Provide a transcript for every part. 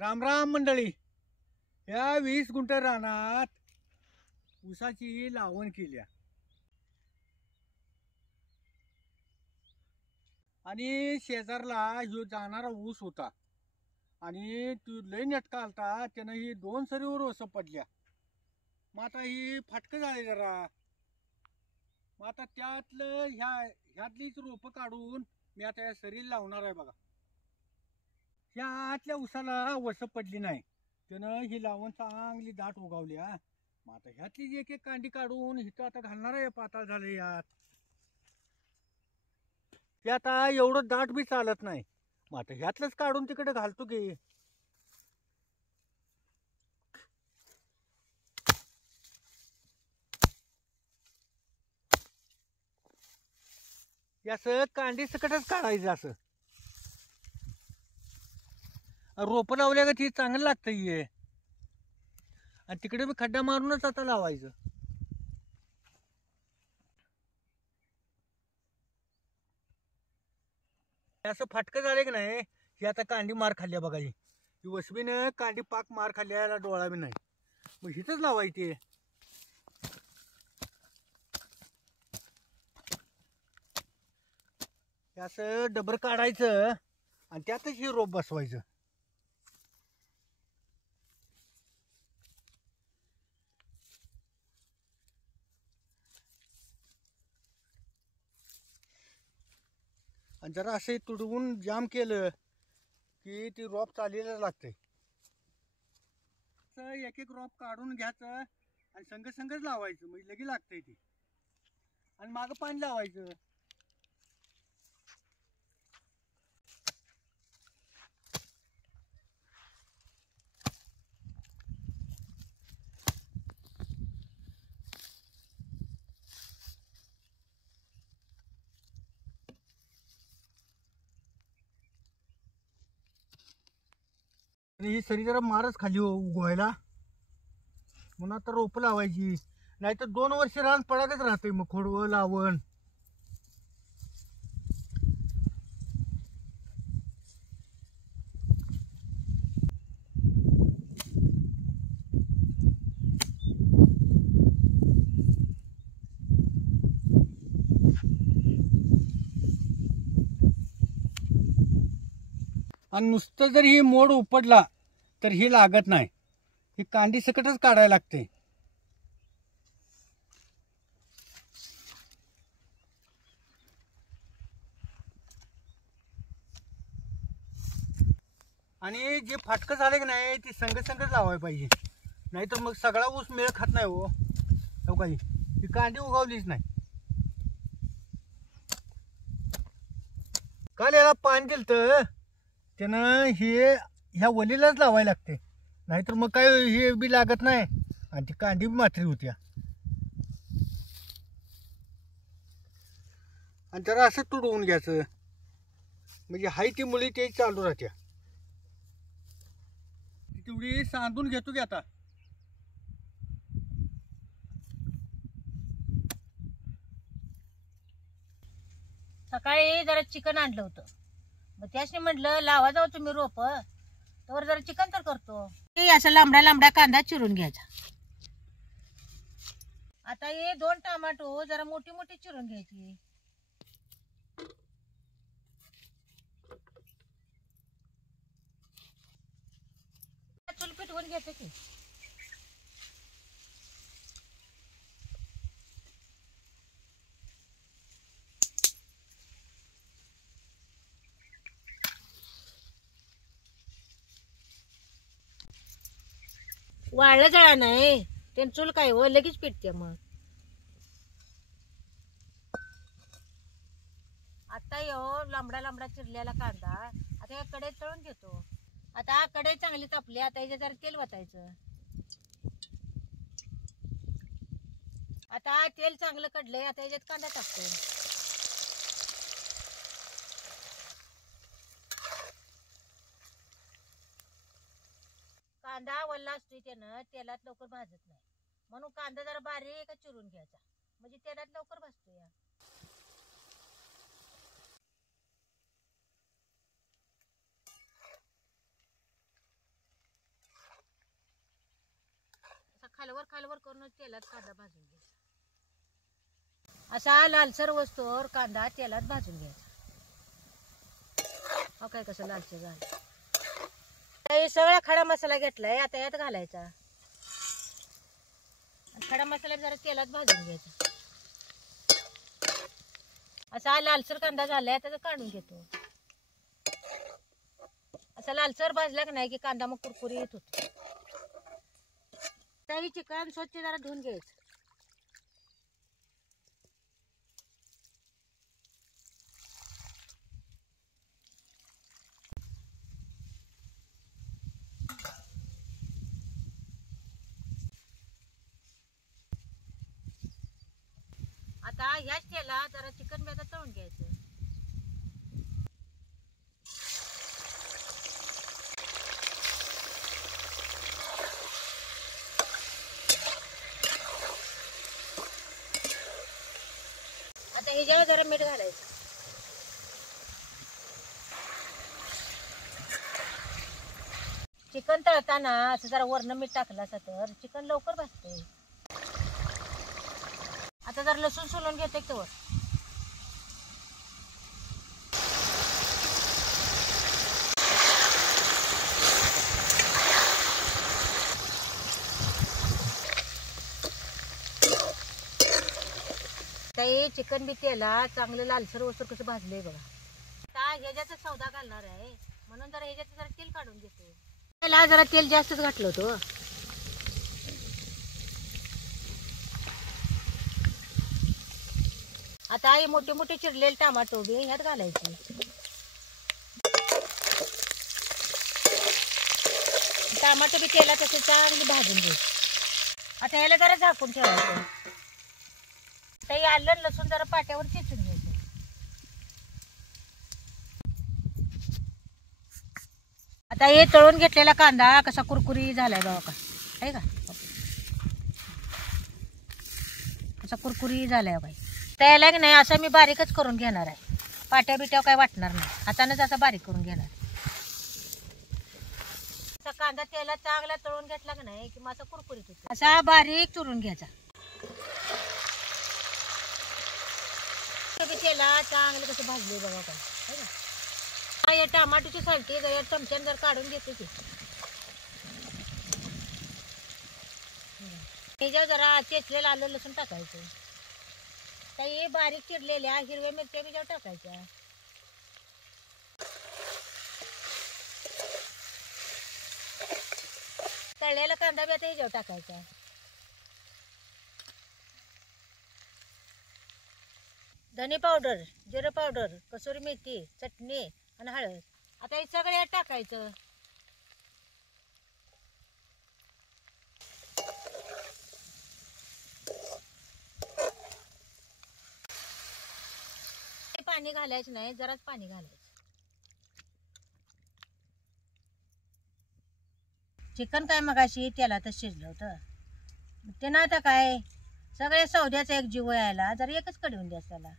राम राम मंडळी. या 20 गुंठ रानात ऊसाची लावण केल्या आणि शेजारला ह्यो जाणारा ऊस होता आणि तू लय नेटका आलता. त्यानं ही 2 सरीवर ओस पडल्या. मग आता ही फाटकं झाली जरा. मग आता त्यातलं ह्यातलीच रोपं काढून मी आता या सरीला लावणार आहे बघा. ह्या आतल्या ऊसाला वस पडली नाही, त्यानं ही लावण चांगली दाट उगावली. मग आता ह्यातली एक एक कांडी काढून इथं आता घालणार आहे. पाताळ झाले यात. ते आता एवढं दाट बी चालत नाही. मग आता ह्यातलंच काढून तिकडे घालतो की. असं कांडी सकटच काढायचं. असं रोपं लावल्या का ती चांगलं लागतं ये. आणि तिकडे मी खड्डा मारूनच आता लावायचं. असं फाटकं झाले की नाही. ही आता कांडी मार खाल्ल्या बघा. ही वसबीनं कांडी पाक मार खाल्ल्याला डोळा बी नाही. मग हिथंच लावायची. असं डबर काढायचं आणि त्यातच ही रोप बसवायचं. आणि जरा असे तुडवून जाम केलं की ती रोप चालीला लागते. एक एक रोप काढून घ्यायचं आणि संग संगच लावायचं. म्हणजे लगी लागतंय ती. आणि मागं पाणी लावायचं. आणि ही सरी जरा मारच खाली उगवायला म्हणून आता रोपं लावायची. नाहीतर 2 वर्ष रान पडाकच राहते. मग खोडवं लावण. आणि नुसतं जर ही मोड उपडला तर ही लागत नाही. ही कांडी सकटच काढायला लागते. आणि जे फाटकं झाले की नाही ती संग संगच लावायला पाहिजे. नाहीतर मग सगळा ऊस मेळ खात नाही. हो काही ही कांडी उगवलीच नाही. काल याला पाणी दिलं तर त्यानं हे ह्या वलीलाच लावायला लागते. नाहीतर मग काय हे बी लागत नाही आणि ती कांडी बी मात्री होत्या. आणि जरा असं तुडवून घ्यायचं म्हणजे हाय ती मुली ते चालू राहत्या. तेवढी सांधून घेतो की आता. सकाळी जरा चिकन आणलं होतं. मग त्याशी म्हटलं लावा जाऊ तुम्ही रोप तर जरा चिकन तर करतो. असं लांबडा लांबडा कांदा चिरून घ्यायचा. आता हे 2 टमाटो जरा मोठी मोठी चिरून घ्यायची. चूल पिटवून घ्यायचं की. वाळलं जळा नाही ते चूल काय व लगेच पिटते. मग आता लांबडा लांबडा चिरलेला कांदा आता या कढईत तळून घेतो. आता कढई चांगली तापली. आता याच्यात जरा तेल वतायचं. आता तेल चांगलं कडलंय. आता याच्यात कांदा टाकतो. कांदा वल्ला असतोय त्यानं तेलात लवकर भाजत नाही. म्हणून कांदा जरा बारीक चिरून घ्यायचा म्हणजे तेलात लवकर भाजतो. या खालवर खालवर करूनच तेलात कांदा भाजून घ्यायचा. असा लालसर वस्तूवर कांदा तेलात भाजून घ्यायचा. हो काय कसं लालसर झालं. हे सगळा खडा मसाला घेतलाय आता यात घालायचा. खडा मसाला जरा तेलात भाजून घ्यायचा. असा लालसर कांदा झालाय आता काढून घेतो. असा लालसर भाजला की नाही की कांदा मग कुरकुरीत होतो. तर चिकन स्वच्छ जरा धुवून घ्यायचं. आता ह्याच तेला जरा चिकन बी आता तळून घ्यायचं. आता ह्याच्यावर जरा मीठ घालायचं. चिकन तळताना असं जरा वरनं मीठ टाकलं असं तर चिकन लवकर भाजतंय. आता जर लसूण सोलून घेते तर हे चिकन बी तेला चांगलं लालसर वस्तू कसं भाजलंय बघा. आता ह्याच्यात सौदा घालणार आहे म्हणून जरा ह्याच्यात जरा तेल काढून घेतो. त्याला जरा तेल जास्तच घातलं होतं. आता हे मोठे मोठे चिरलेले टमाटो बी ह्यात घालायचे. टमाटो बी तेलात तसे चांगली भाजून घ्यायचे. आता ह्याला जरा झाकून ठेवायचं. तर आलं लसूण जरा पाट्यावर चेचून घ्यायचं. आता हे तळून घेतलेला कांदा कसा कुरकुरी झालाय बघा का, आहे का कसा कुरकुरी झालाय बाई. त्याला की नाही असं मी बारीकच करून घेणार आहे. पाट्या बिट्या काय वाटणार नाही. हातानंच असं बारीक करून घेणार. असा कांदा तेलात चांगला तळून घेतला की नाही की मग कुरकुरीत होतो. असा बारीक चुरून घ्यायचा. तेला चांगलं कसं भाजले बघा काय. या टमाटोची सालटी या चमच्याने जर काढून घेते की ह्याच्यावर जरा चेचलेलं आलं लसूण टाकायचं. काही बारीक चिरलेल्या हिरव्या मिरच्या बिजावर टाकायच्या. तळलेला कांदा बी आता ह्याच्यावर टाकायचा. धने पावडर, जिरं पावडर, कसुरी मेथी, चटणी आणि हळद. आता हे सगळं यात टाकायचं. पाणी घालायचं नाही, जराच पाणी घालायचं. चिकन काय मगाशी तेलातच शिजलं होतं. ते ना आता काय सगळ्या सौद्याचा एक जीव यायला जर एकच कडवून द्यायचं त्याला.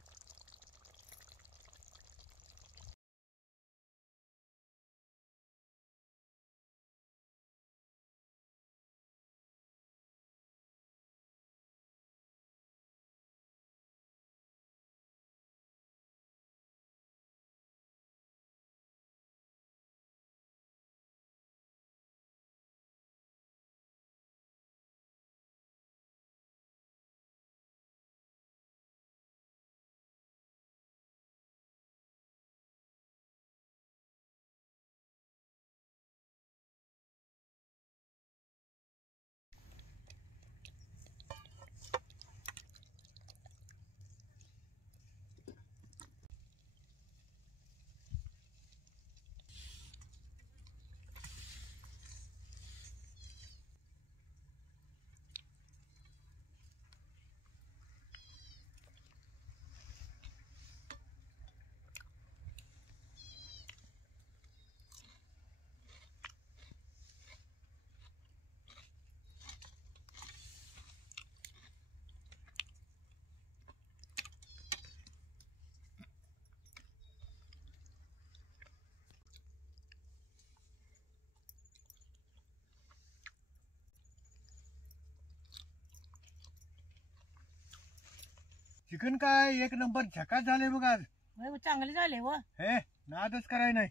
चिकन काय एक नंबर झकास झाले बघ आज. होय, चांगले झाले व हे नादच कराय नाही.